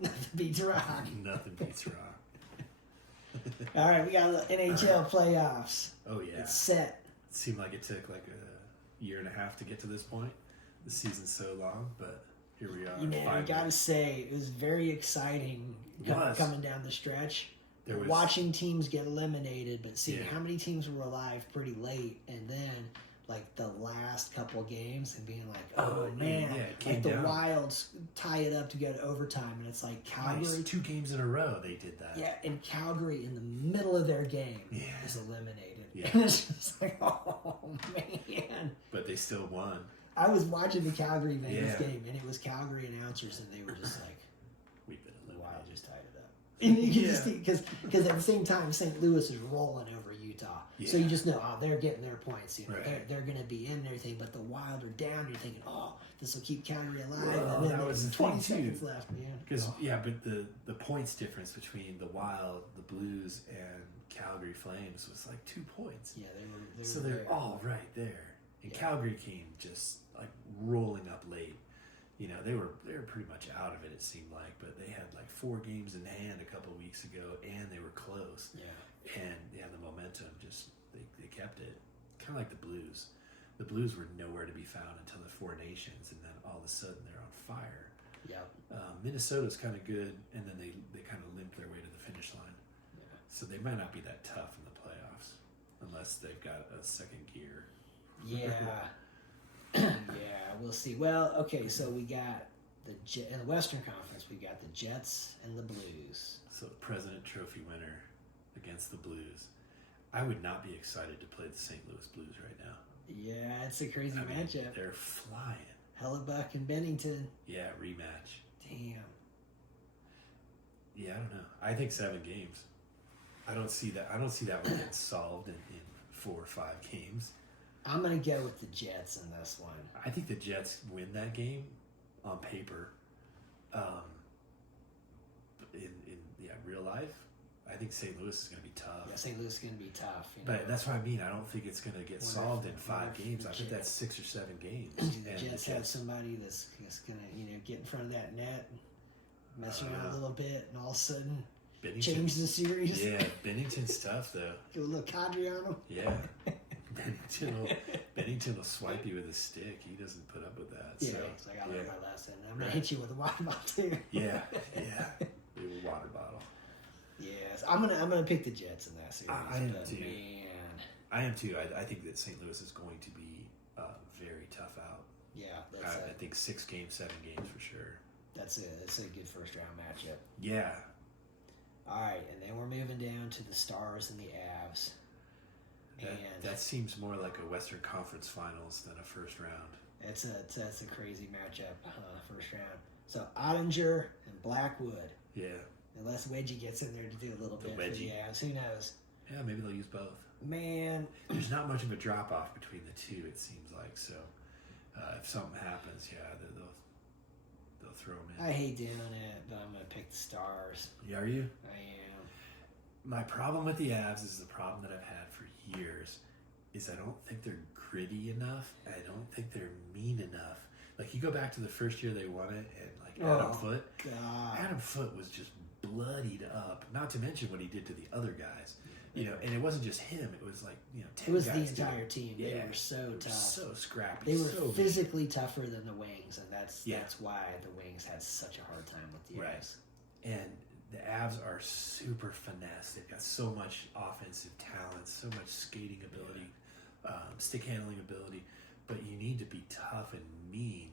Nothing beats rock. Nothing beats rock. All right, we got the NHL playoffs. Oh, yeah. It's set. It seemed like it took like a year and a half to get to this point. The season's so long, but here we are. I gotta say, it was very exciting coming down the stretch. Watching teams get eliminated, but seeing how many teams were alive pretty late, and then like the last couple games and being like, oh man, like the Wilds tie it up to go to overtime, and it's like Calgary 2 games in a row they did that. Yeah, and Calgary in the middle of their game is eliminated. Yeah. And it's just like, oh man. But they still won. I was watching the Calgary Vegas game, and it was Calgary announcers, and they were just like, we've been eliminated. Wild just tied it up. And you can just because at the same time St. Louis is rolling over Utah, so you just know they're getting their points. You know, they're going to be in and everything. But the Wild are down. You're thinking, this will keep Calgary alive. Well, and then that was 20 seconds left. Because but the points difference between the Wild, the Blues, and Calgary Flames was like 2 points. Yeah, they were. So they're all right there. And Calgary came just like rolling up late. You know, they were pretty much out of it, it seemed like, but they had like 4 games in hand a couple of weeks ago, and they were close. Yeah. And the momentum just they kept it. Kind of like the Blues. The Blues were nowhere to be found until the 4 Nations, and then all of a sudden they're on fire. Yeah. Minnesota's kind of good, and then they kind of limp their way to the finish line. Yeah. So they might not be that tough in the playoffs unless they've got a second gear. Yeah. Yeah, we'll see. Well, okay, so we got in the Western Conference, we got the Jets and the Blues. So President Trophy winner against the Blues. I would not be excited to play the St. Louis Blues right now. Yeah, it's a crazy matchup. They're flying. Hellebuck and Bennington. Yeah, rematch. Damn. Yeah, I don't know. I think 7 games. I don't see that one getting solved in 4 or 5 games. I'm going to go with the Jets in this one. I think the Jets win that game on paper. In real life, I think St. Louis is going to be tough. Yeah, St. Louis is going to be tough. But that's what I mean. I don't think it's going to get solved in 5 games. I think that's 6 or 7 games. The Jets have somebody that's going to get in front of that net, mess around a little bit, and all of a sudden change the series. Yeah, Bennington's tough, though. Get a little cadre on him. Yeah. Bennington will swipe you with a stick. He doesn't put up with that. Yeah, so, he's like, I learned my lesson. I'm going to hit you with a water bottle, too. Yeah. A water bottle. Yes, I'm gonna pick the Jets in that series. I am too. Man. I am too. I think that St. Louis is going to be very tough out. Yeah, I think 6 games, 7 games for sure. That's a good first round matchup. Yeah. All right, and then we're moving down to the Stars and the Avs. That seems more like a Western Conference Finals than a first round. That's a crazy matchup, first round. So Ottinger and Blackwood. Yeah. Unless Wedgie gets in there to do a little bit for the Avs. Who knows? Yeah, maybe they'll use both. Man. There's not much of a drop-off between the two, it seems like. So if something happens, they'll throw them in. I hate doing it, but I'm going to pick the Stars. Yeah, are you? I am. My problem with the Avs is the problem that I've had for years is I don't think they're gritty enough. I don't think they're mean enough. Like, you go back to the first year they won it, and like Adam Foote was just bloodied up. Not to mention what he did to the other guys. You know, and it wasn't just him. It was like, 10 it was guys the entire team. Yeah. They were so tough. So scrappy. They were physically tougher than the Wings, and that's why the Wings had such a hard time with the Avs. And the Avs are super finesse. They've got so much offensive talent, so much skating ability, stick handling ability. But you need to be tough and mean.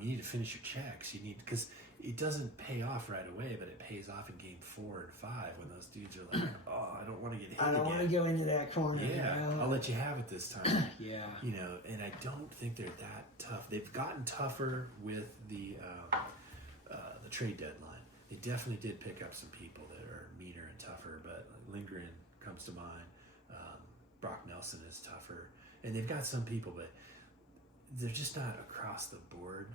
You need to finish your checks. Because it doesn't pay off right away, but it pays off in game 4 and 5 when those dudes are like, "Oh, I don't want to get hit again. I don't want to go into that corner. Yeah, I'll let you have it this time." Yeah. And I don't think they're that tough. They've gotten tougher with the trade deadline. They definitely did pick up some people that are meaner and tougher, but Lindgren comes to mind. Brock Nelson is tougher. And they've got some people, but they're just not across the board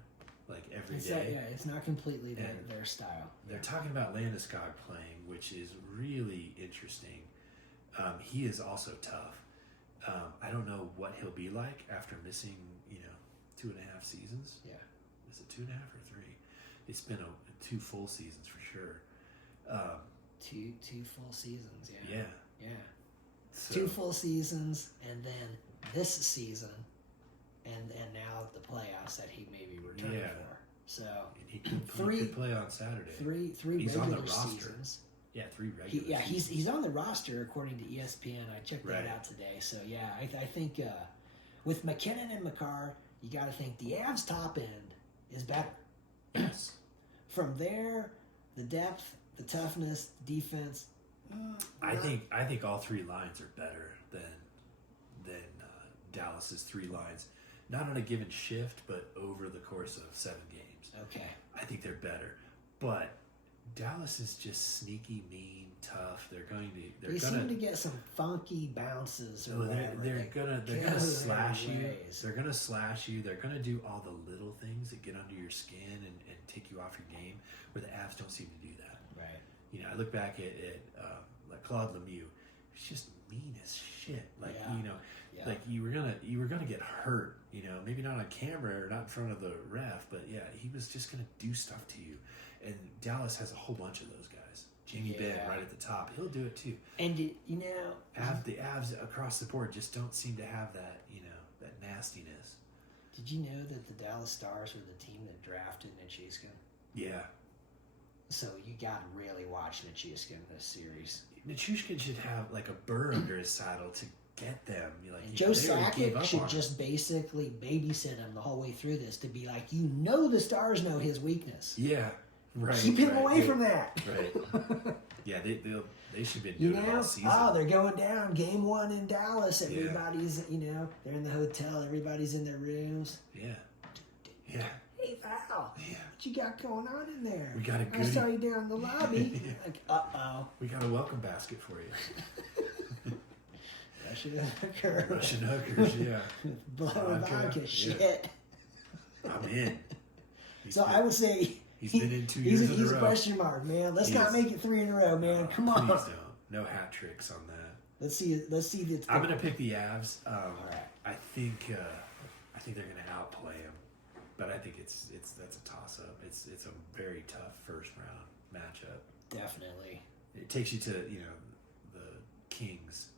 like every day. It's not completely their style. They're talking about Landeskog playing, which is really interesting. He is also tough. I don't know what he'll be like after missing, 2.5 seasons. Yeah. Is it 2.5 or 3? It's been 2 full seasons for sure. Two full seasons, yeah. Yeah. So, 2 full seasons, and then this season, and now the playoffs that he may be returning for. So and he could play on Saturday. Three he's regular on the roster. seasons. Yeah, 3 regular. He's on the roster according to ESPN. I checked that out today. So yeah, I think with McKinnon and Makar, you got to think the Avs top end is better. Yes. From there, the depth, the toughness, defense. I think all 3 lines are better than Dallas's 3 lines, not on a given shift, but over the course of 7 games. Okay. I think they're better, but Dallas is just sneaky, mean, tough. They seem to get some funky bounces. Or they're gonna slash you. They're gonna slash you. They're gonna do all the little things that get under your skin and take you off your game. Where the Avs don't seem to do that. Right. You know, I look back at like Claude Lemieux. He's just mean as shit. Like like you were gonna get hurt. You know, maybe not on camera or not in front of the ref, but yeah, he was just gonna do stuff to you. And Dallas has a whole bunch of those guys. Jamie Benn right at the top. He'll do it too. And the Avs across the board just don't seem to have that, that nastiness. Did you know that the Dallas Stars were the team that drafted Nichushkin? Yeah. So you got to really watch Nichushkin this series. Nichushkin should have like a burr under his saddle to get them. Joe Sakic should just basically babysit him the whole way through this to be like, the Stars know his weakness. Yeah. Right, keep him away from that. Right. Yeah, they should be doing it all season. Oh, they're going down. Game 1 in Dallas. Everybody's, they're in the hotel. Everybody's in their rooms. Yeah. Yeah. Hey, Val. Yeah. What you got going on in there? We got a goodie. I saw you down in the lobby. Like, uh-oh. We got a welcome basket for you. Russian hookers, yeah. Blood and vodka, shit. I'm in. I would say... He's been in 2 years in a row. He's a question mark, man. Let's not make it 3 in a row, man. Come on. Please don't. No hat tricks on that. Let's see the. I'm gonna pick the Avs. All right. I think they're gonna outplay him, but I think that's a toss up. It's a very tough first round matchup. Definitely. It takes you to the Kings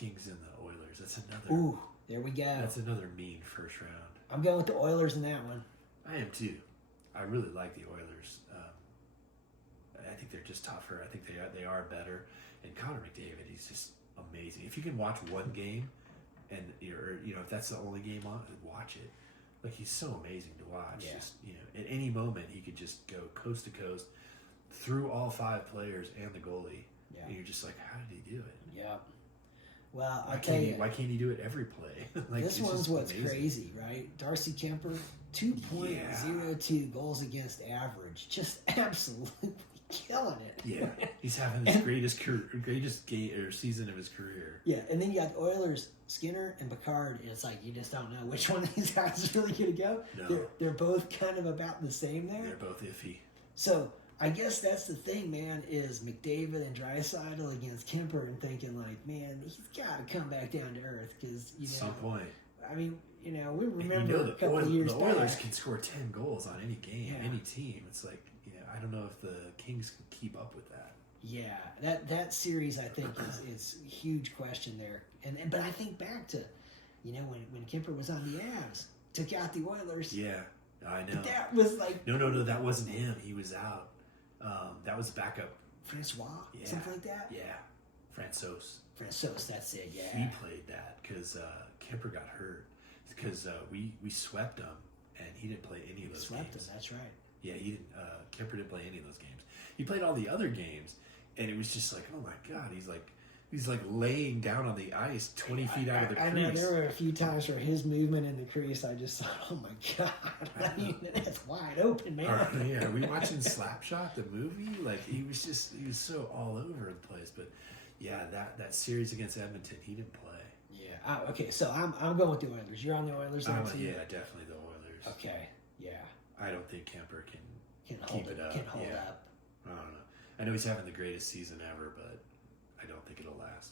and the Oilers. That's another. Ooh, there we go. That's another mean first round. I'm going with the Oilers in that one. I am too. I really like the Oilers. I think they're just tougher. I think they are better. And Connor McDavid, he's just amazing. If you can watch one game, and if that's the only game on, watch it. Like, he's so amazing to watch. Yeah. Just at any moment he could just go coast to coast through all 5 players and the goalie. Yeah. And you're just like, how did he do it? Yeah. Well, why can't he do it every play? Like, this one's what's amazing. Crazy, right? Darcy Kemper, 2.02 goals against average, just absolutely killing it. Yeah, he's having his greatest game or season of his career. Yeah, and then you got the Oilers, Skinner and Picard, and it's like you just don't know which one of these guys is really going to go. No. They're both kind of about the same there. They're both iffy. So I guess that's the thing, man, is McDavid and Draisaitl against Kemper and thinking like, man, he's got to come back down to earth because, At some point. I mean, we remember a couple of years back. The Oilers can score 10 goals on any game, any team. It's like, I don't know if the Kings can keep up with that. Yeah, that series I think is a huge question there. But I think back to, when Kemper was on the Avs, took out the Oilers. Yeah, I know. That was like no, that wasn't him. He was out. That was backup. Francois, something like that. Yeah, Francois, that's it. Yeah, he played that because Kemper got hurt because we swept him and he didn't play any of those games. Swept him. That's right. Yeah, he didn't. Kemper didn't play any of those games. He played all the other games, and it was just like, oh my god, he's like laying down on the ice 20 feet out of the crease. I know there were a few times where his movement in the crease, I just thought, oh my god, I mean, that's wide open, man. Yeah, we watching Slapshot, the movie. Like, he was so all over the place. But yeah, that series against Edmonton, he didn't play. Yeah. Okay, so I'm going with the Oilers. You're on the Oilers. Yeah, definitely the Oilers. Okay. Yeah. I don't think Kemper can keep it up. Can hold up. I don't know. I know he's having the greatest season ever, but I don't think it'll last.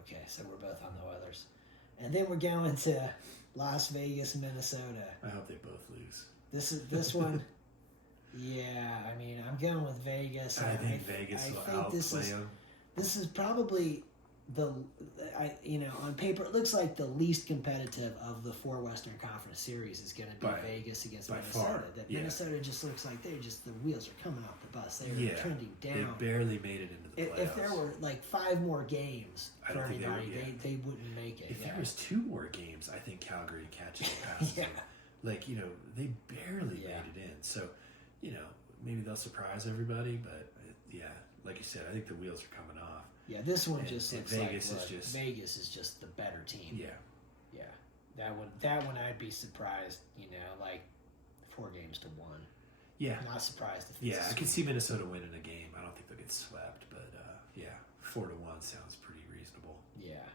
Okay, so we're both on the Oilers. And then we're going to Las Vegas, Minnesota. I hope they both lose. This one, Yeah, I mean, I'm going with Vegas. I think Vegas will outplay them. This is probably on paper, it looks like the least competitive of the 4 Western Conference series is going to be Vegas against Minnesota. Minnesota just looks like the wheels are coming off the bus. They're trending down. They barely made it into the playoffs. If there were like 5 more games for anybody, they wouldn't make it. If there was 2 more games, I think Calgary catches and passes them. Like, they barely made it in. So, maybe they'll surprise everybody, but like you said, I think the wheels are coming off. Yeah, this one just looks Vegas like Vegas is just the better team. Yeah. That one I'd be surprised, like 4 games to 1. Yeah. Not surprised if it's I can see Minnesota winning a game. I don't think they'll get swept, but 4-1 sounds pretty reasonable. Yeah.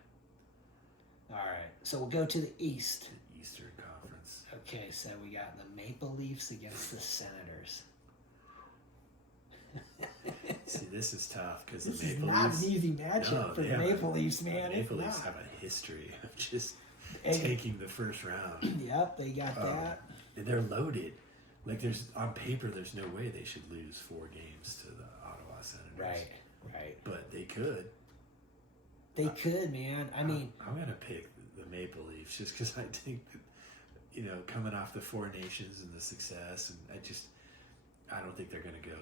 All right. So we'll go to the East. The Eastern Conference. Okay, so we got the Maple Leafs against the Senators. See, this is tough because the Leafs. Maple This is not Leafs, an easy matchup for the Maple Leafs, man. The Maple Leafs have a history of just taking the first round. Yep, they got that. They're loaded. Like, on paper, there's no way they should lose 4 games to the Ottawa Senators. Right. But they could. They could, man. I mean, I'm going to pick the Maple Leafs just because I think that, coming off the 4 nations and the success, and I don't think they're going to go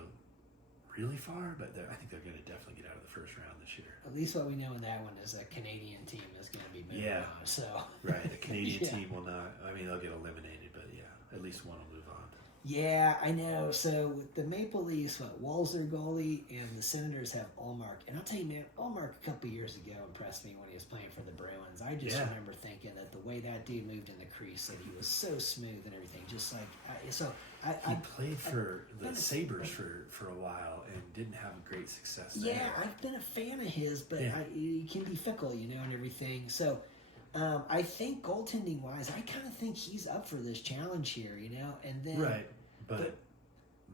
really far, but I think they're going to definitely get out of the first round this year. At least what we know in that one is a Canadian team is going to be moving on. So right, the Canadian team will not. I mean, they'll get eliminated, but at least one will move on. Yeah, I know. So with the Maple Leafs, Wall's their goalie, and the Senators have Ullmark. And I'll tell you, man, Ullmark a couple years ago impressed me when he was playing for the Bruins. I just remember thinking that the way that dude moved in the crease, that he was so smooth and everything. Just like he played for the Sabres for a while and didn't have great success there. Yeah, I've been a fan of his, but he can be fickle, and everything. So I think goaltending wise, I kind of think he's up for this challenge here, and then but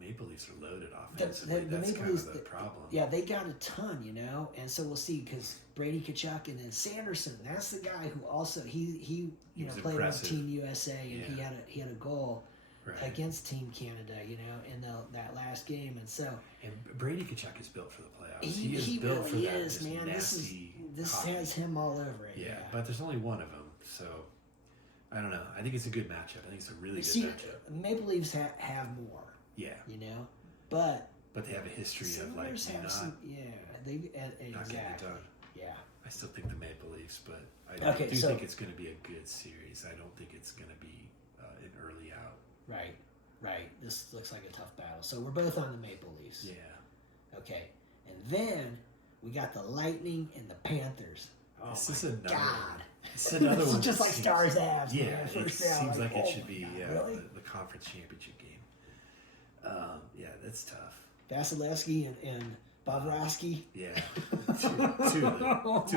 Maple Leafs are loaded offensively. That's kind of the problem. Yeah, they got a ton, and so we'll see because Brady Tkachuk and then Sanderson. That's the guy who also he played impressive. on Team USA and he had a goal against Team Canada, in that last game, and so. And Brady Tkachuk is built for the playoffs. He is built really for that. is, man. This hockey. has him all over it. Yeah, but there's only one of them, so I don't know. I think it's a good matchup. I think it's a really good matchup. Maple Leafs have more. Yeah. But they have a history of they not getting it done. Yeah. I still think the Maple Leafs, but I do think it's going to be a good series. I don't think it's going to be an early out. Right. This looks like a tough battle. So we're both on the Maple Leafs. Yeah. Okay. And then we got the Lightning and the Panthers. Oh, this is another one. It's another one. Just like Stars Avs. Yeah, it seems like it should be really? the conference championship game. That's tough. Vasilevsky and Bobrovsky. Yeah, two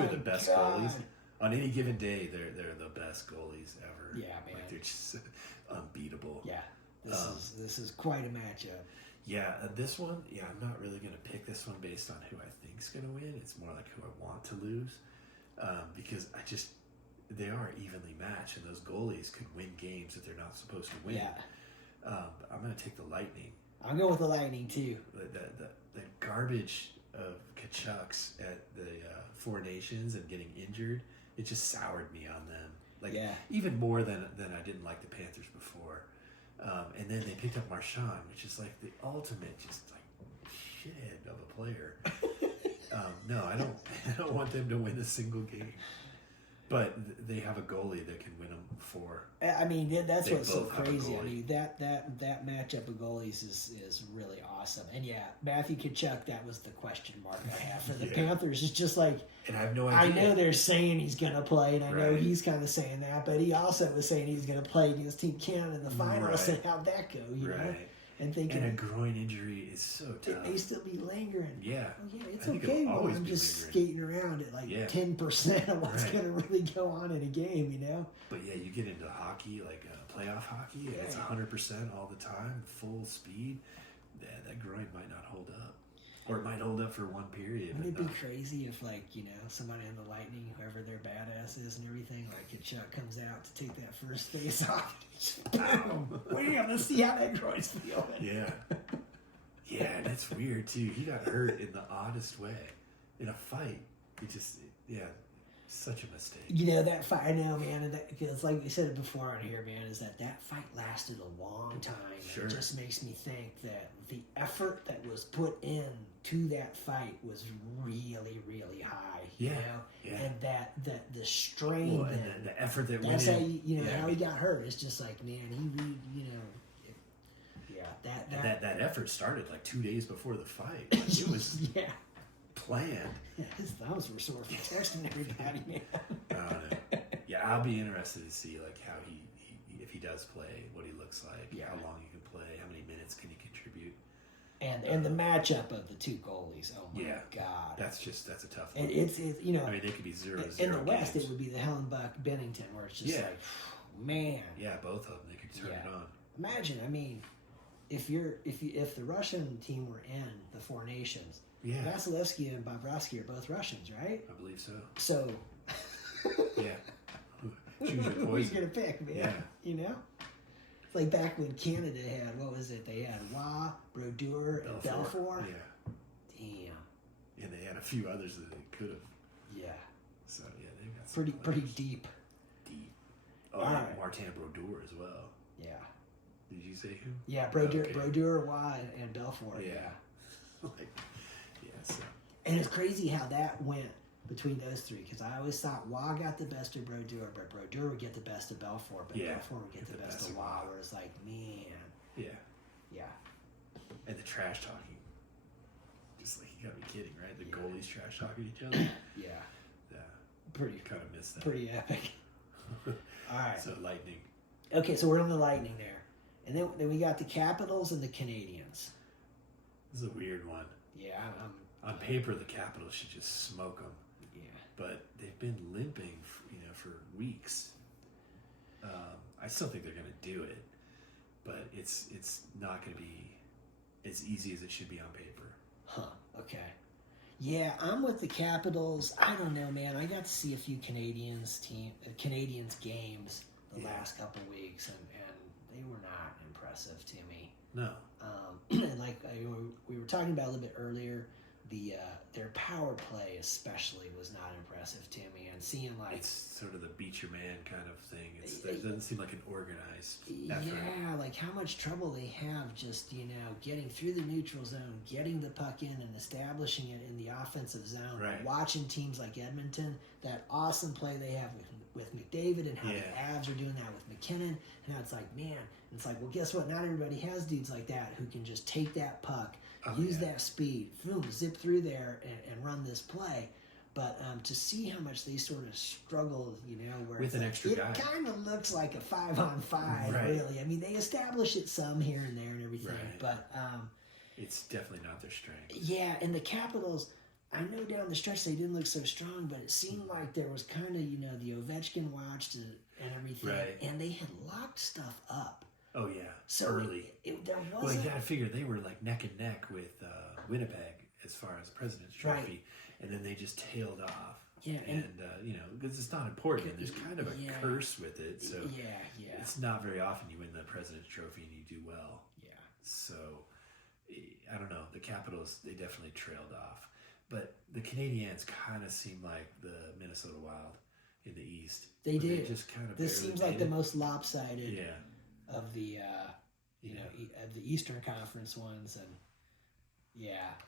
of the best goalies. On any given day, they're the best goalies ever. Yeah, man. Like, they're just unbeatable. Yeah, this is quite a matchup. Yeah, this one, I'm not really going to pick this one based on who I think's going to win. It's more like who I want to lose, because they are evenly matched, and those goalies could win games that they're not supposed to win. Yeah. I'm going to take the Lightning. I'm going with the Lightning too. The garbage of Tkachuk's at the 4 Nations and getting injured, it just soured me on them. Even more than I didn't like the Panthers before. And then they picked up Marchand, which is like the ultimate just like shithead of a player. No, I don't want them to win a single game. But they have a goalie that can win them 4. I mean, that's what's so crazy. I mean, that matchup of goalies is really awesome. And Matthew Tkachuk, that was the question mark I have for the Panthers. It's just like, and I have no idea. I know they're saying he's going to play, and I know he's kind of saying that, but he also was saying he's going to play against Team Canada in the finals. And how'd that go? You know? And thinking, and a groin injury is so tough. It may still be lingering. Yeah. Well, it's okay when I'm just skating around at like 10% of what's going to really go on in a game, But you get into hockey, like playoff hockey, and it's 100% all the time, full speed. That groin might not hold up. Or it might hold up for one period. Wouldn't it be crazy if, like, somebody in the Lightning, whoever their badass is and everything, like, Kachuk comes out to take that first face off. Boom! Wham! Let's see how that groin's feeling. Yeah. Yeah, and it's weird, too. He got hurt in the oddest way. In a fight. Such a mistake. That fight, I know, man. Because, like we said it before on here, man, is that fight lasted a long time. Sure. It just makes me think that the effort that was put in to that fight was really, really high. Yeah. And that the strain. Well, and the effort that went in. That's how how he got hurt. It's just like, man, that effort started like 2 days before the fight. Like, it was planned. Yeah, his thumbs were sore from texting everybody, man. I don't know. Yeah, I'll be interested to see like how he if he does play, what he looks like, how long he can play, how many minutes can he contribute, and the matchup of the two goalies. Oh my God, that's a tough one. And it's I mean, they could be 0-0 in the West. games. It would be the Hellenbuck Bennington, where it's just like, man. Yeah, both of them. They could turn it on. Imagine, I mean, if the Russian team were in the Four Nations. Yeah. Vasilevsky and Bobrovsky are both Russians, right? I believe so. So. Yeah. Choose your poison. Who's gonna pick, man? Yeah. It's like back when Canada had, what was it? They had Roy, Brodeur, and Belfour. Yeah. Damn. And they had a few others that they could have. Yeah. So they've got some pretty deep. Oh, all right. Martin Brodeur as well. Yeah. Did you say who? Yeah, Brodeur, Roy, and Belfour. Yeah. So. And it's crazy how that went between those three, because I always thought Roy got the best of Brodeur, but Brodeur would get the best of Belfour, but Belfour would get the best of Roy, where it's like, man. Yeah. Yeah. And the trash talking. Just like, you gotta be kidding, right? The goalies trash talking each other. Yeah. Pretty. Kind of missed that. Pretty epic. All right. So, Lightning. Okay, so we're on the Lightning there. And then we got the Capitals and the Canadiens. This is a weird one. Yeah, on paper, the Capitals should just smoke them. Yeah, but they've been limping, for weeks. I still think they're going to do it, but it's not going to be as easy as it should be on paper. Huh? Okay. Yeah, I'm with the Capitals. I don't know, man. I got to see a few Canadians games the last couple weeks, and they were not impressive to me. No. And like we were talking about a little bit earlier, their power play especially was not impressive to me. And seeing like it's sort of the beat your man kind of thing. It doesn't seem like an organized effort. Yeah, like how much trouble they have just getting through the neutral zone, getting the puck in, and establishing it in the offensive zone. Right. Watching teams like Edmonton, that awesome play they have with McDavid, and how the Avs are doing that with McKinnon. And now it's like, man, it's like, well, guess what? Not everybody has dudes like that who can just take that puck, use that speed, boom, zip through there, and run this play. But to see how much they sort of struggled, where with an extra guy, it kind of looks like a 5-on-5, really. I mean, they establish it some here and there and everything, but it's definitely not their strength. Yeah, and the Capitals, I know down the stretch they didn't look so strong, but it seemed like there was kind of, the Ovechkin watch and everything, and they had locked stuff up. Oh, yeah. So early. There wasn't... Well, you got to figure they were like neck and neck with Winnipeg as far as President's Trophy, and then they just tailed off. Yeah, and because it's not important, and there's kind of a curse with it. So it's not very often you win the President's Trophy and you do well. Yeah. So I don't know. The Capitals, they definitely trailed off, but the Canadiens kind of seem like the Minnesota Wild in the East. They did. They just kind of. This seems like the most lopsided. Yeah. Of the of the Eastern Conference ones, and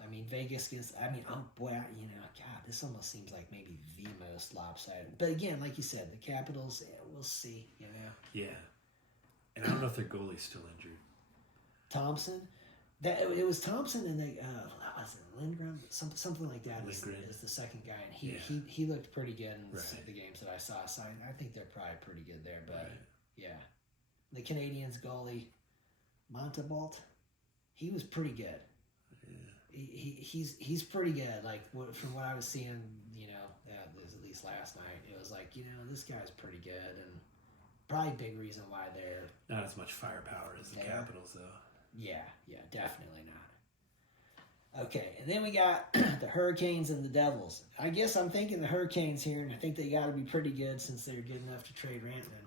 I mean Vegas gets. I mean, oh boy, God, this almost seems like maybe the most lopsided. But again, like you said, the Capitals, we'll see. Yeah, and I don't know if their goalie's still injured. Thompson, it was Thompson, and they was it Lindgren, something like that. Lindgren is the second guy, and he looked pretty good in the games that I saw. So I think they're probably pretty good there. But the Canadiens goalie, Montebault, he was pretty good. Yeah. He's pretty good. Like from what I was seeing, at least last night, it was like this guy's pretty good, and probably a big reason why they're not as much firepower as the Capitals, though. Yeah, definitely not. Okay, and then we got the Hurricanes and the Devils. I guess I'm thinking the Hurricanes here, and I think they got to be pretty good since they're good enough to trade Rantanen.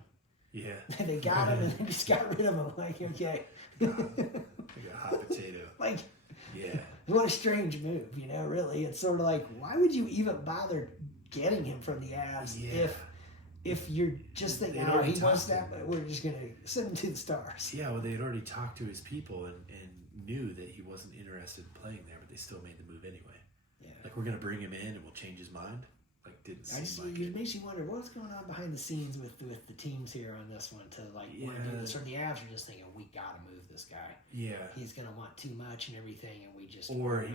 Yeah. They got him and they just got rid of him. Like, okay. Like a hot potato. Like, yeah. What a strange move, really. It's sort of like, why would you even bother getting him from the Avs if you're just thinking, oh, he wants that, but we're just going to send him to the Stars. Yeah, well, they had already talked to his people and knew that he wasn't interested in playing there, but they still made the move anyway. Yeah. Like, we're going to bring him in and we'll change his mind. Like, didn't seem like it. Makes you wonder what's going on behind the scenes with the teams here on this one to, like, want to do this. Or the Avs are just thinking, we got to move this guy. Yeah. He's going to want too much and everything, and we just... Or,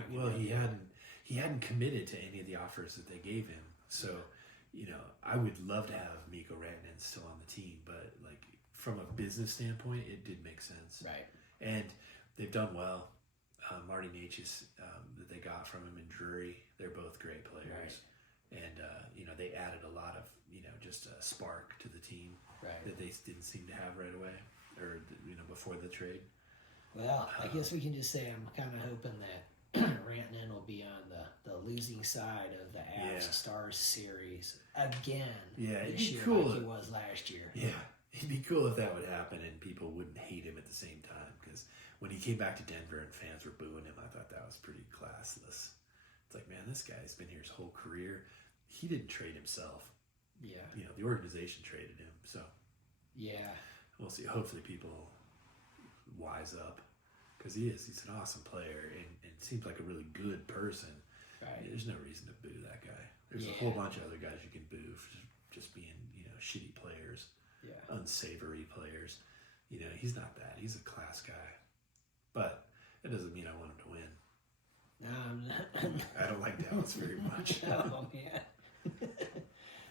he hadn't committed to any of the offers that they gave him. So, I would love to have Mikko Rantanen still on the team, but, like, from a business standpoint, it did make sense. Right. And they've done well. Marty Necas, that they got from him, and Drury, they're both great players. Right. And, they added a lot of, just a spark to the team that they didn't seem to have right away or, before the trade. Well, I guess we can just say I'm kind of hoping that Rantanen will be on the losing side of the Avs Stars series again this year cool like he was last year. Yeah, it'd be cool if that would happen and people wouldn't hate him at the same time, because when he came back to Denver and fans were booing him, I thought that was pretty classless. It's like, man, this guy's been here his whole career. He didn't trade himself. Yeah. The organization traded him. So, yeah. We'll see. Hopefully people wise up, because he's an awesome player and seems like a really good person. Right. There's no reason to boo that guy. There's a whole bunch of other guys you can boo for just being, shitty players, unsavory players. He's not that. He's a class guy. But it doesn't mean I want him to win. No, I don't like Dallas very much. Oh, man.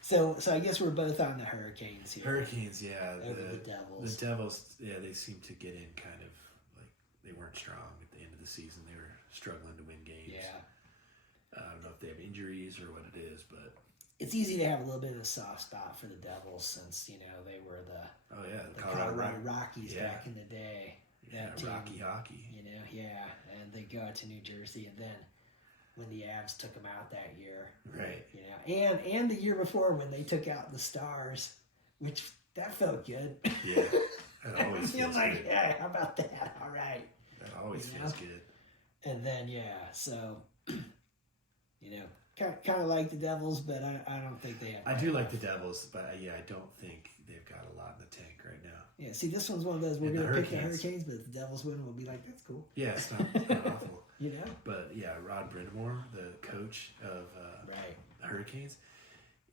So I guess we're both on the Hurricanes here. Hurricanes, yeah. Over the Devils. The Devils, they seem to get in kind of like they weren't strong at the end of the season. They were struggling to win games. Yeah. I don't know if they have injuries or what it is, but it's easy to have a little bit of a soft spot for the Devils since they were the Colorado Rockies back in the day. Yeah, Rocky hockey. And they go out to New Jersey, and then when the Avs took them out that year, right? And the year before when they took out the Stars, which that felt good. Yeah, that always feels good. Yeah, how about that? All right, that always feels good. And then so kind of like the Devils, but I don't think they have. I do like the Devils, but I don't think they've got a lot in the tank right now. Yeah, see, this one's one of those we're going to pick the Hurricanes, but if the Devils win, we'll be like, that's cool. Yeah, it's not awful. But yeah, Rod Brind'Amour, the coach of the Hurricanes,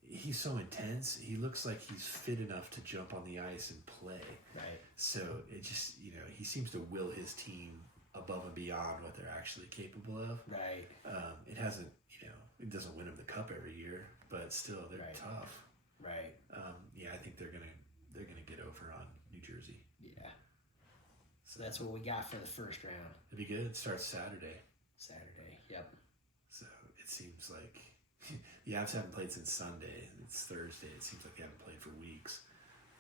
he's so intense. He looks like he's fit enough to jump on the ice and play. Right. So it just, he seems to will his team above and beyond what they're actually capable of. Right. It hasn't, it doesn't win them the cup every year, but still they're tough. Right. I think they're gonna get over on New Jersey. Yeah. So that's what we got for the first round. It'd be good. It starts Saturday. Yep. So it seems like the Avs haven't played since Sunday. It's Thursday. It seems like they haven't played for weeks.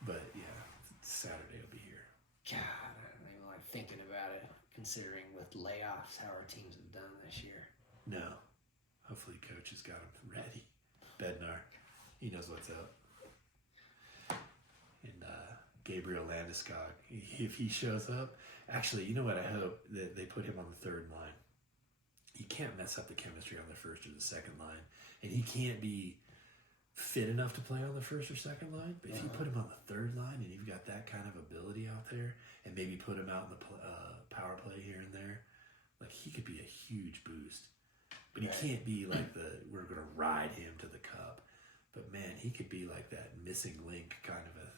But Saturday will be here. God, I don't even like thinking about it, considering with layoffs how our teams have done this year. No. Hopefully Coach has got him ready. Bednar. He knows what's up. And Gabriel Landeskog, if he shows up, actually, you know what? I hope that they put him on the third line. You can't mess up the chemistry on the first or the second line, and he can't be fit enough to play on the first or second line. But if you put him on the third line and you've got that kind of ability out there, and maybe put him out in the power play here and there, like he could be a huge boost. But he can't be like we're going to ride him to the cup. But man, he could be like that missing link kind of a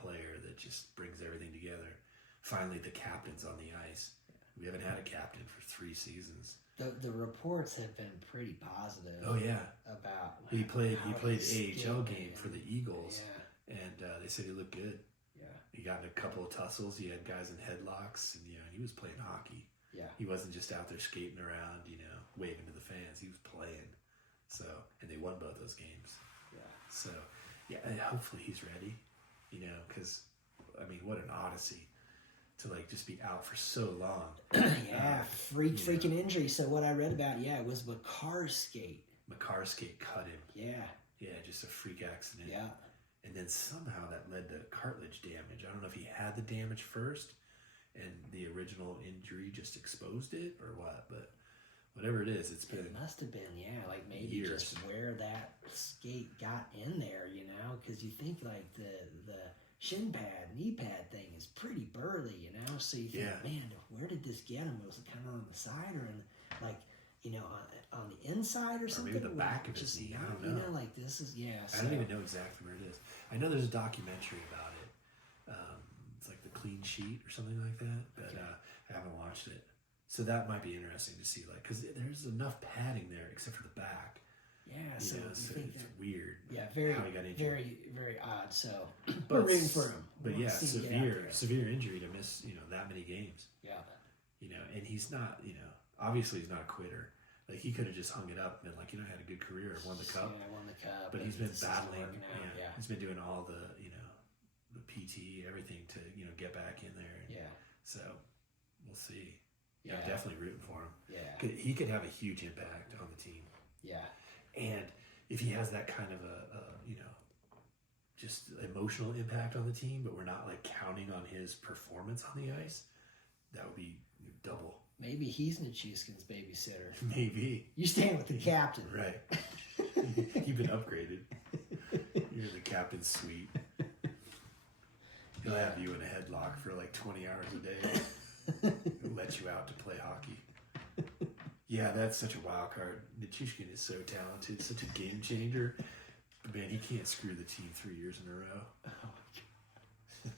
player that just brings everything together. Finally, the captain's on the ice. We haven't had a captain for 3 seasons. The reports have been pretty positive. Oh yeah, about he played AHL game for the Eagles, and they said he looked good. Yeah, he got in a couple of tussles. He had guys in headlocks, and he was playing hockey. Yeah, he wasn't just out there skating around, waving to the fans. He was playing. So, and they won both those games. Yeah. So, and hopefully he's ready. Because what an odyssey to like just be out for so long. Yeah, freaking injury. So what I read about, it was McCarr's skate. McCarr's skate cut him. Yeah. Yeah, just a freak accident. Yeah. And then somehow that led to cartilage damage. I don't know if he had the damage first and the original injury just exposed it or what, but whatever it is, it must have been, like maybe years. Just where that skate got in there, because you think like the shin pad, knee pad thing is pretty burly, so you think, man, where did this get him? Was it kind of on the side or on the inside or something? Or maybe the back of his knee, I don't know. Like this is, I don't even know exactly where it is. I know there's a documentary about it. It's like The Clean Sheet or something like that, but I haven't watched it. So that might be interesting to see, like, because there's enough padding there except for the back. Yeah, so it's weird. Yeah, very, how he got injured. Very, very odd. So we're rooting for him. But severe injury to miss, that many games. Yeah. And he's not, obviously he's not a quitter. Like he could have just hung it up and been like, had a good career, won the cup. Yeah, won the cup. But he's been battling. He's been doing all the, the PT, everything to, get back in there. So we'll see. Yeah, I'm definitely rooting for him. Yeah. He could have a huge impact on the team. Yeah. And if he has that kind of a just emotional impact on the team, but we're not like counting on his performance on the ice, that would be double. Maybe he's Nichushkin's babysitter. Maybe. You stand with the captain. Right. You've been upgraded. You're in the captain's suite. He'll have you in a headlock for like 20 hours a day. He'll let you out to play hockey. Yeah, that's such a wild card. Nichushkin is so talented, such a game changer. But man, he can't screw the team 3 years in a row. Oh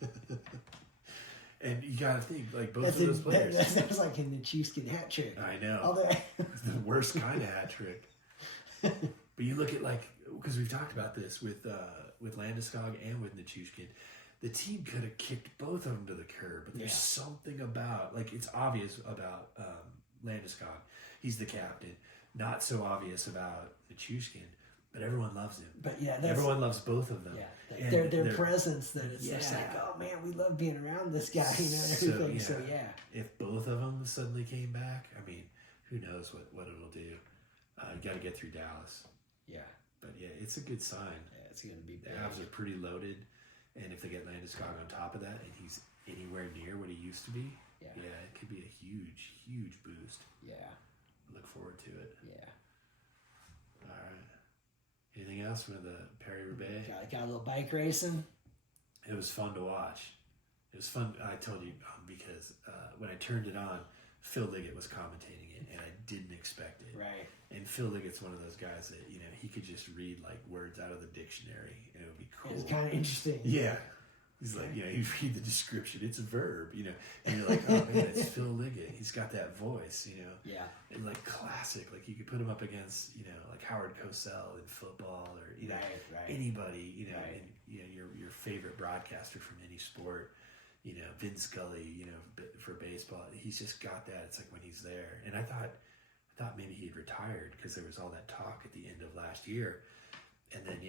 my God. And you got to think, like, both of those players. That sounds like a Nichushkin hat trick. I know. It's the worst kind of hat trick. But you look at, like, because we've talked about this with Landeskog and with Nichushkin, the team could have kicked both of them to the curb. But there's something about, like, it's obvious about Landeskog. He's the captain. Not so obvious about Nichushkin. But everyone loves him. But everyone loves both of them. Yeah, their presence. That it's just like, oh man, we love being around this guy, and everything. So if both of them suddenly came back, I mean, who knows what it'll do? You got to get through Dallas. Yeah. But yeah, it's a good sign. Yeah, it's going to be big. The Avs are pretty loaded, and if they get Landeskog on top of that, and he's anywhere near what he used to be, it could be a huge, huge boost. Yeah. Look forward to it. Yeah. All right. Anything else from the Paris-Roubaix? Got a little bike racing. It was fun to watch. It was fun. I told you because when I turned it on, Phil Liggett was commentating it, and I didn't expect it. Right. And Phil Liggett's one of those guys that he could just read like words out of the dictionary, and it would be cool. It's kind of interesting. Yeah. He's like, you read the description, it's a verb, and you're like, oh man, it's Phil Liggett. He's got that voice, Yeah. And like classic, like you could put him up against, like Howard Cosell in football or, anybody, right. And, your favorite broadcaster from any sport, Vin Scully, for baseball. He's just got that. It's like when he's there. And I thought maybe he'd retired because there was all that talk at the end of last year. And then,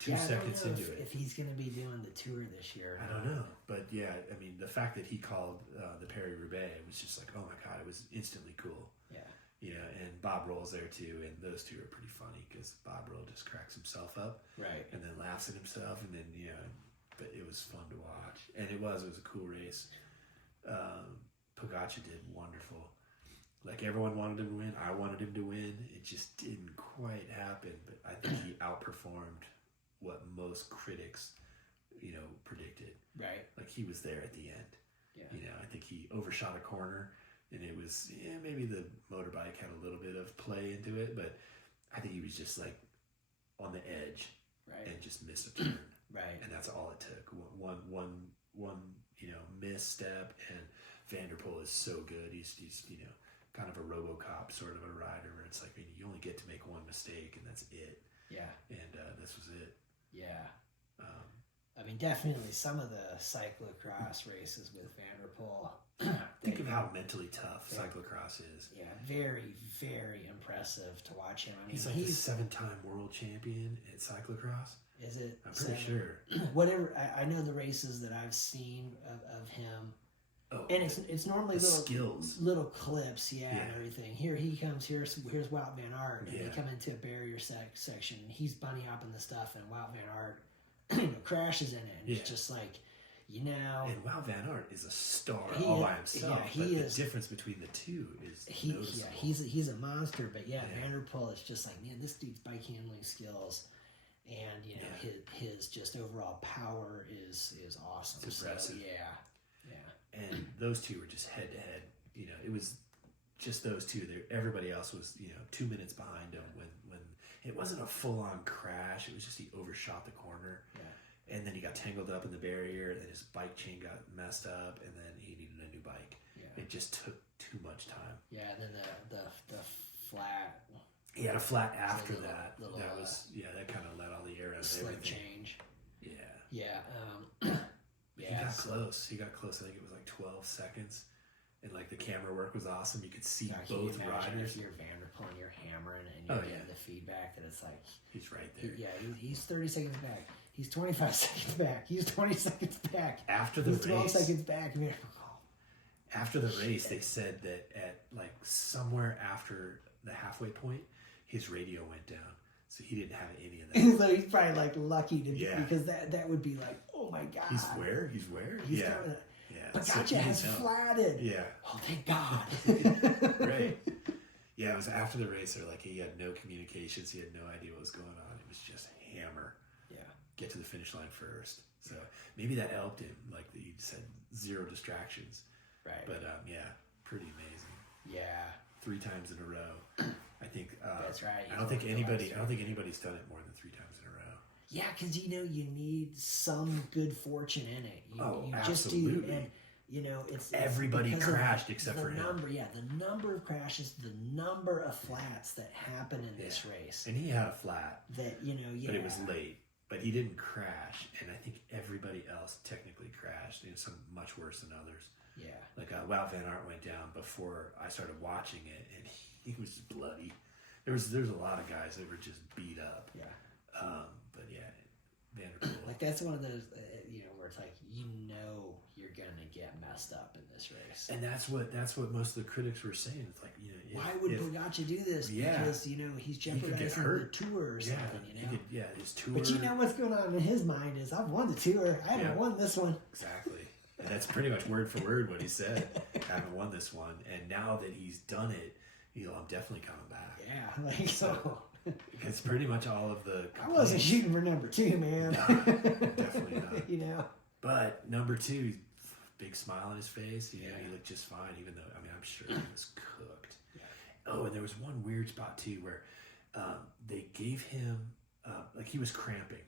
Two seconds into it. If he's going to be doing the tour this year. I don't know. But yeah, I mean, the fact that he called the Paris-Roubaix was just like, oh my God, it was instantly cool. Yeah. And Bob Roll's there too, and those two are pretty funny because Bob Roll just cracks himself up. Right. And then laughs at himself, and then, but it was fun to watch. And it was a cool race. Pogacar did wonderful. Like everyone wanted him to win. I wanted him to win. It just didn't quite happen, but I think he outperformed what most critics, predicted. Right. Like he was there at the end. Yeah. I think he overshot a corner, and it was maybe the motorbike had a little bit of play into it, but I think he was just like on the edge, right, and just missed a turn. Right. And that's all it took. One misstep, and Vanderpool is so good. He's kind of a RoboCop sort of a rider where it's like you only get to make one mistake and that's it. Yeah. And this was it. Yeah. I mean, definitely some of the cyclocross races with Vanderpool. Think of how mentally tough cyclocross is. Yeah, very, very impressive to watch him. I mean, he's like a 7-time world champion at cyclocross. Is it? I'm pretty sure. Whatever. I know the races that I've seen of him. Oh, and it's normally little clips, and everything. Here he comes. Here's Wout Van Aert, and they come into a barrier section, and he's bunny hopping the stuff, and Wout Van Aert crashes in it, and it's just like, And Wout Van Aert is a star all by himself. Yeah, he is. The difference between the two is noticeable. He's a monster, but Van der Poel is just like, man, this dude's bike handling skills. And his just overall power is awesome. It's impressive. So, yeah. And those two were just head to head. It was just those two. Everybody else was 2 minutes behind him when it wasn't a full on crash. It was just he overshot the corner. Yeah. And then he got tangled up in the barrier, and then his bike chain got messed up, and then he needed a new bike. Yeah. It just took too much time. Yeah, and then the flat. He had a flat after that. That kind of let all the air out of everything. Change. Yeah. Yeah. He got close. He got close. I think it was like 12 seconds. And like the camera work was awesome. You could see both riders. If you're Van der Poel and you're hammering and you're getting the feedback that it's like he's right there. He's 30 seconds back. He's 25 seconds back. He's 20 seconds back. After the race, 12 seconds back. After the race, they said that at like somewhere after the halfway point, his radio went down. So he didn't have any of that. So he's probably like lucky to because that would be like, oh my God. He's where? He's Pogacar has flatted. Yeah. Oh, thank God. Right. Yeah, it was after the race. Like he had no communications. He had no idea what was going on. It was just hammer. Yeah. Get to the finish line first. So maybe that helped him. Like he said, 0 distractions. Right. But pretty amazing. Yeah. 3 times in a row. I think that's right. I don't think anybody's done it more than 3 times in a row. Yeah, because you need some good fortune in it. You absolutely. Just do, and it's everybody crashed except for him. The number of crashes, the number of flats that happen in this race, and he had a flat that but it was late. But he didn't crash, and I think everybody else technically crashed. Some much worse than others. Yeah, like Wout Van Aert went down before I started watching it, and he was just bloody. There's a lot of guys that were just beat up. Yeah. But Van der Poel. Like that's one of those where it's like you're gonna get messed up in this race. And that's what most of the critics were saying. It's like why would Pogacar do this? Yeah. Because he's jeopardizing the tour or something. His tour. But what's going on in his mind is I've won the tour. I haven't won this one. Exactly. And that's pretty much word for word what he said. I haven't won this one, and now that he's done it, I'm definitely coming back. Yeah, so. Because pretty much all of the I wasn't shooting for number 2, man. No, definitely not. But number 2, big smile on his face. He looked just fine, even though I'm sure he was cooked. Yeah. Oh, and there was one weird spot too where they gave him he was cramping,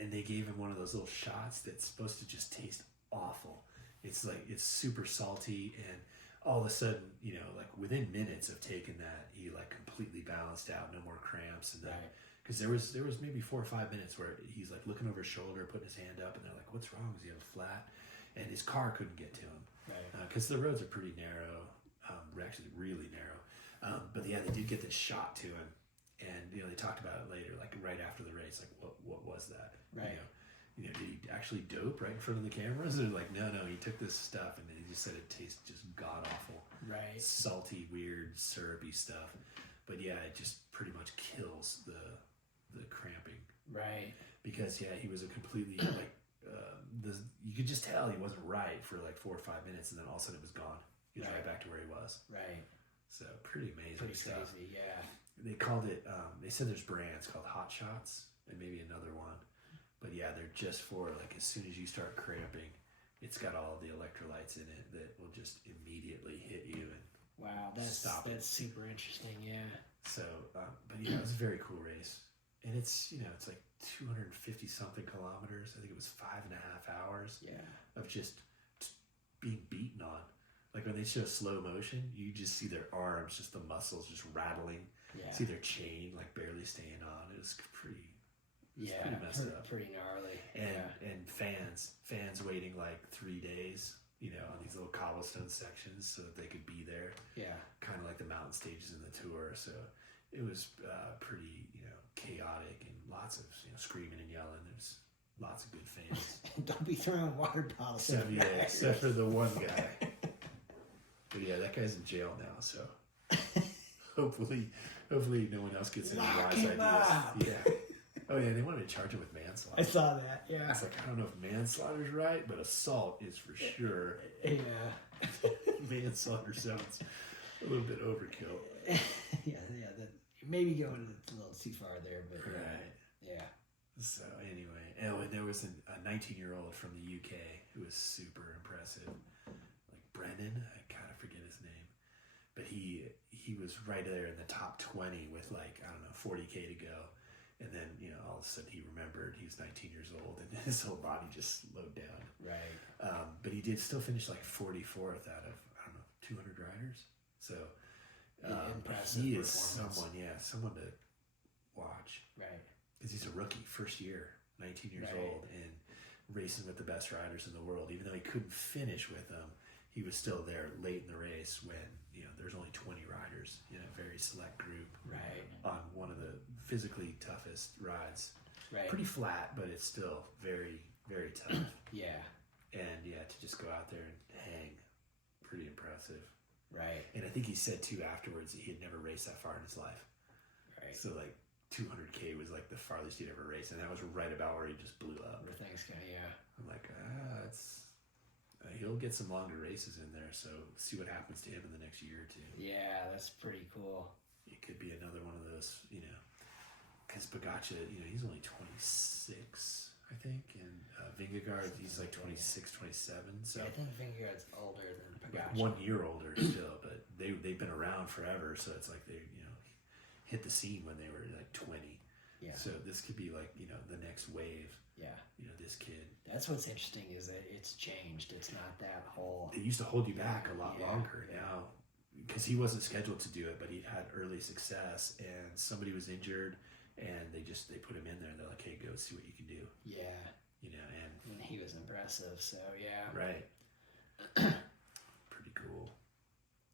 and they gave him one of those little shots that's supposed to just taste awful. It's super salty, and all of a sudden, within minutes of taking that, he completely balanced out, no more cramps, and then because there was maybe 4 or 5 minutes where he's looking over his shoulder, putting his hand up, and they're like, "What's wrong? Does he have a flat?" And his car couldn't get to him because the roads are pretty narrow, actually really narrow. But they did get this shot to him, and they talked about it later, right after the race, what was that? Right. Did he actually dope right in front of the cameras? Or no, he took this stuff, and he just said it tastes just god awful. Right. Salty, weird, syrupy stuff. But it just pretty much kills the cramping. Right. Because he was a completely you could just tell he wasn't right for 4 or 5 minutes, and then all of a sudden it was gone. He was right back to where he was. Right. So pretty amazing. Pretty stuff. crazy, yeah. They called it. They said there's brands called Hot Shots and maybe another one. But they're just for as soon as you start cramping, it's got all the electrolytes in it that will just immediately hit you and that's super interesting. Yeah. So, but it was a very cool race, and it's it's 250 something kilometers. I think it was 5.5 hours. Yeah. Of just being beaten on. When they show slow motion, you just see their arms, just the muscles just rattling. Yeah. See their chain barely staying on. It was pretty. Pretty messed up. Pretty gnarly. And fans waiting 3 days, on these little cobblestone sections so that they could be there. Yeah. Kind of like the mountain stages in the tour. So it was pretty, chaotic and lots of screaming and yelling. There's lots of good fans. Don't be throwing water bottles. Except for the one guy. But yeah, that guy's in jail now, so hopefully no one else gets any wise ideas. Yeah. Oh yeah, they wanted to charge him with manslaughter. I saw that. Yeah. It's like, I don't know if manslaughter's right, but assault is for sure. Yeah. Manslaughter sounds a little bit overkill. yeah. Maybe going a little too far there, but right. Yeah. So anyway, and there was a 19-year-old from the UK who was super impressive, like Brennan. I kind of forget his name, but he was right there in the top 20 with 40K to go, and then all of a sudden he remembered he was 19 years old and his whole body just slowed down. Right. But he did still finish 44th out of 200 riders. So impressive. He is someone to watch. Right. Because he's a rookie, first year, 19 years old, and racing with the best riders in the world. Even though he couldn't finish with them, he was still there late in the race when there's only 20 riders in a very select group. Right. On one of the physically toughest rides. Right. Pretty flat, but it's still very, very tough. Yeah. And to just go out there and hang, pretty impressive. Right. And I think he said too afterwards that he had never raced that far in his life. Right. So 200K was the farthest he'd ever raced, and that was right about where he just blew up. Where things go, yeah. I'm like, he'll get some longer races in there, so see what happens to him in the next year or two. Yeah, that's pretty cool. It could be another one of those, because Pogača, he's only 26, I think, and Vingegaard, he's 26, 27. So yeah, I think Vingegaard's older than Pogača. 1 year older still, but they've been around forever, so it's like they hit the scene when they were 20. Yeah. So this could be the next wave. Yeah. This kid. That's what's interesting is that it's changed. It's not that whole. They used to hold you back a lot longer now, because he wasn't scheduled to do it, but he had early success, and somebody was injured, and they put him in there, and they're like, hey, go see what you can do. Yeah. And he was impressive. So yeah. Right. Pretty cool.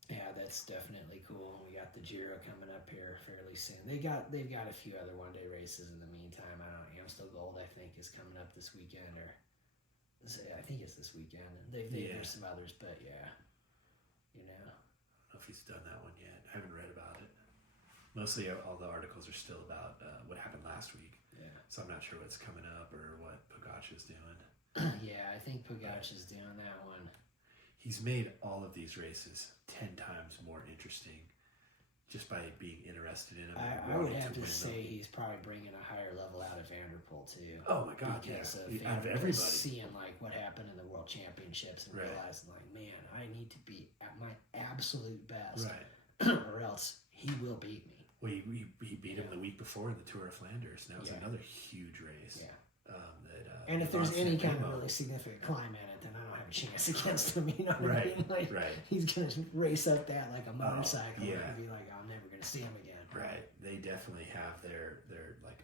Yeah, that's definitely cool. We got the Giro coming up here fairly soon. They've got a few other one-day races in the meantime. I don't know. Amstel Gold, I think, is coming up this weekend, or I think it's this weekend. There's some others, but yeah, I don't know if he's done that one yet. I haven't read about it. Mostly, all the articles are still about what happened last week. Yeah. So I'm not sure what's coming up or what Pogača's doing. Yeah, I think Pogača's doing that one. He's made all of these races 10 times more interesting just by being interested in them. I would have to say he's probably bringing a higher level out of Vanderpool too. Oh my God, because yeah. Out of everybody. Seeing what happened in the World Championships and realizing man, I need to be at my absolute best, or else he will beat me. Well, he beat him the week before in the Tour of Flanders, and that was another huge race. Yeah. And if there's any kind of really significant climb in it, then I don't have a chance against him. You know what I mean? He's gonna race up that like a motorcycle and be like, I'm never gonna see him again. Right. They definitely have their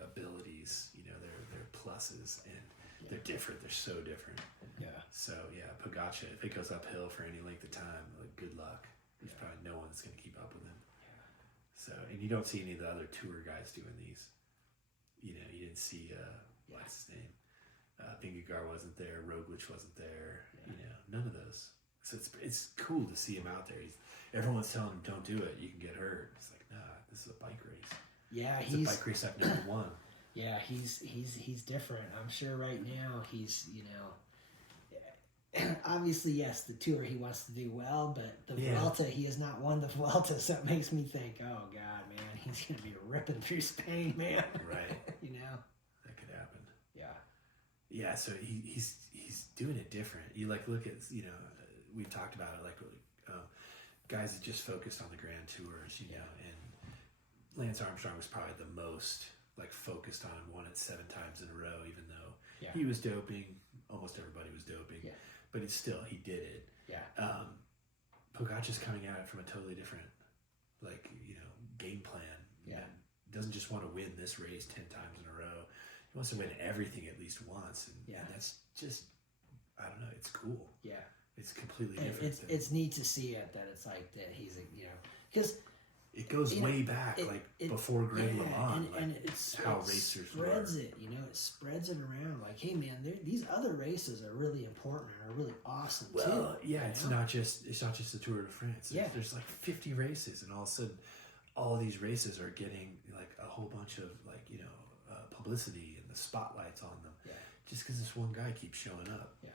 abilities. Their pluses, and they're different. They're so different. Yeah. So Pogača, if it goes uphill for any length of time, good luck. There's probably no one that's gonna keep up with him. Yeah. So, and you don't see any of the other tour guys doing these. You didn't see what's his name. Vingegaard wasn't there. Roglic wasn't there. None of those. So it's cool to see him out there. Everyone's telling him, "Don't do it. You can get hurt." It's like, nah, this is a bike race. Yeah, it's a bike race I've never won. Yeah, he's different. I'm sure right now he's obviously yes, the Tour he wants to do well, but the Vuelta he has not won the Vuelta, so it makes me think, oh God, man, he's gonna be ripping through Spain, man. Right. That could happen. Yeah. Yeah, so he's doing it different. You look at we've talked about it guys that just focused on the Grand Tours, and Lance Armstrong was probably the most focused on, won it 7 times in a row, even though he was doping. Almost everybody was doping, but it's still he did it. Yeah. Pogača's coming at it from a totally different game plan. Yeah. Doesn't just want to win this race 10 times in a row. He wants to win everything at least once, and that's just, I don't know, it's cool. Yeah. It's completely different. It's neat to see it, that it's that he's, because... It goes way back, before Greg LeMond. And it's how racers spreads it. It spreads it around. Like, hey man, these other races are really important and are really awesome too. Well, yeah, it's not just the Tour de France. There's like 50 races, and all of a sudden, all these races are getting like a whole bunch of publicity and the spotlights on them. Yeah. Just because this one guy keeps showing up. Yeah.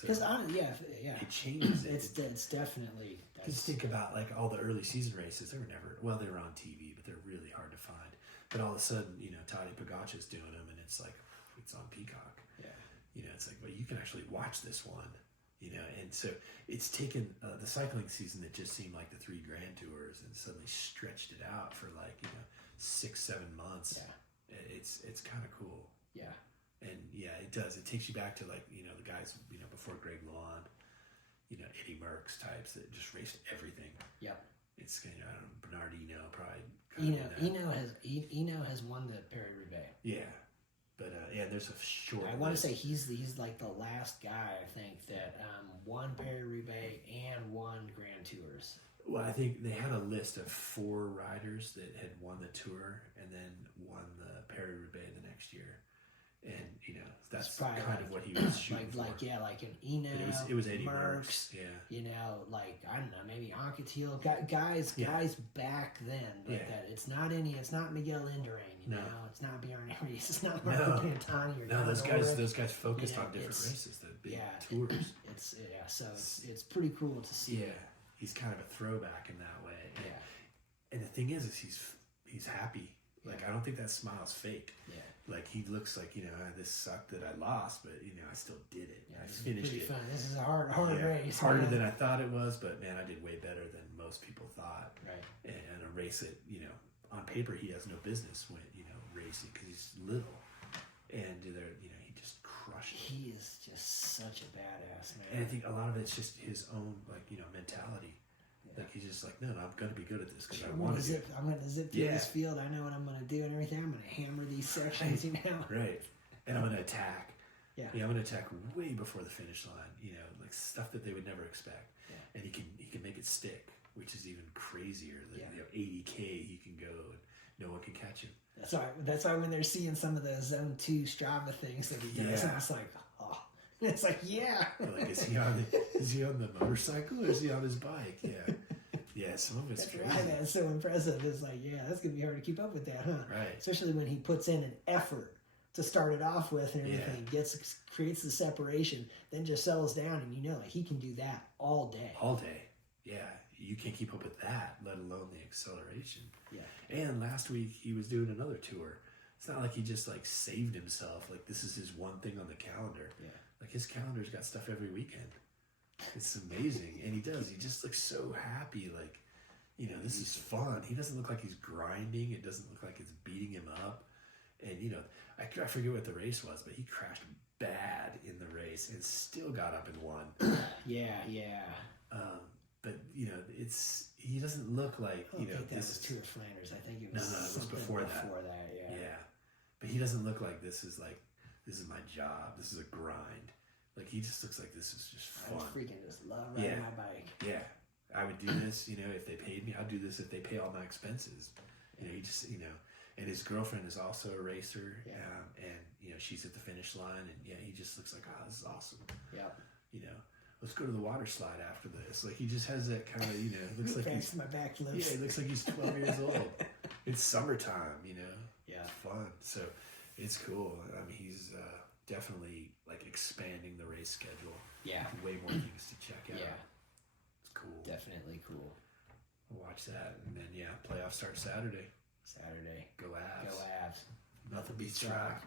Because it changes it. It's definitely. Because think about like all the early season races. They were on TV, but they're really hard to find. But all of a sudden, Tadej Pogačar's doing them, and it's like it's on Peacock. Yeah. It's like, well, you can actually watch this one. And so it's taken the cycling season that just seemed like the 3 Grand Tours and suddenly stretched it out for 6-7 months. Yeah. It's kind of cool. Yeah. And yeah, it does. It takes you back to the guys, before Greg LeMond, Eddie Merckx types that just raced everything. Yep. It's I don't know, Bernardino probably. Eno has won the Paris-Roubaix. Yeah. But there's a short. I want to say he's like the last guy I think that won Paris-Roubaix and won Grand Tours. Well, I think they had a list of 4 riders that had won the Tour and then won the Paris-Roubaix the next year. And that's kind of what he was shooting for. Like an Eno, it was Eddie Merckx, yeah. I don't know, maybe Anquetil, guys back then. That it's not Miguel Indurain, it's not Bjorn Aries, it's not Marco Pantani. No, those guys focused on different races, the big tours. It's pretty cool to see. Yeah, he's kind of a throwback in that way. And the thing is he's happy. Like, I don't think that smile's fake. Yeah. Like, he looks like, this sucked that I lost, but, I still did it. Yeah, I finished it. Fun. This is a hard race. Harder than I thought it was, but, man, I did way better than most people thought. Right. And a race that, on paper he has no business when, racing because he's little. And, he just crushed it. He is just such a badass, man. And I think a lot of it's just his own, mentality. Like, he's just like, no, I'm going to be good at this because I want to. I'm going to zip through this field. I know what I'm going to do and everything. I'm going to hammer these sections, Right. And I'm going to attack. Yeah, I'm going to attack way before the finish line, like stuff that they would never expect. Yeah. And he can make it stick, which is even crazier. 80K he can go and no one can catch him. That's why when they're seeing some of the Zone 2 Strava things that he does, it's like, oh. It's like, yeah. Like, is he on the motorcycle or is he on his bike? Yeah. Yeah, some of it's crazy. Right, that's so impressive. It's like, that's going to be hard to keep up with that, huh? Right. Especially when he puts in an effort to start it off with and everything, creates the separation, then just settles down, and he can do that all day. All day. Yeah. You can't keep up with that, let alone the acceleration. Yeah. And last week he was doing another tour. It's not like he just saved himself. Like, this is his one thing on the calendar. Yeah. Like, his calendar's got stuff every weekend. It's amazing. And he just looks so happy. Like, this is fun. He doesn't look like he's grinding. It doesn't look like it's beating him up. And, I forget what the race was, but he crashed bad in the race and still got up and won. Yeah. But, he doesn't look like, I think that was Tour of Flanders. I think it was it was before that. Yeah. But he doesn't look like this is my job. This is a grind. Like, he just looks like this is just fun. I freaking just love riding my bike. Yeah. I would do this, if they paid me. I'd do this if they pay all my expenses. He just, and his girlfriend is also a racer. Yeah. And, she's at the finish line. And, he just looks like, oh, this is awesome. Yep. Let's go to the water slide after this. Like, he just has that kind of, looks like he's... my backflips. Yeah, he looks like he's 12 years old. It's summertime, Yeah. It's fun. So, it's cool. I mean, he's definitely, expanding the race schedule. Yeah. Way more things to check out. Yeah. It's cool. Definitely cool. Watch that. And then, playoffs start Saturday. Saturday. Go Avs. Go Avs. Nothing beats track.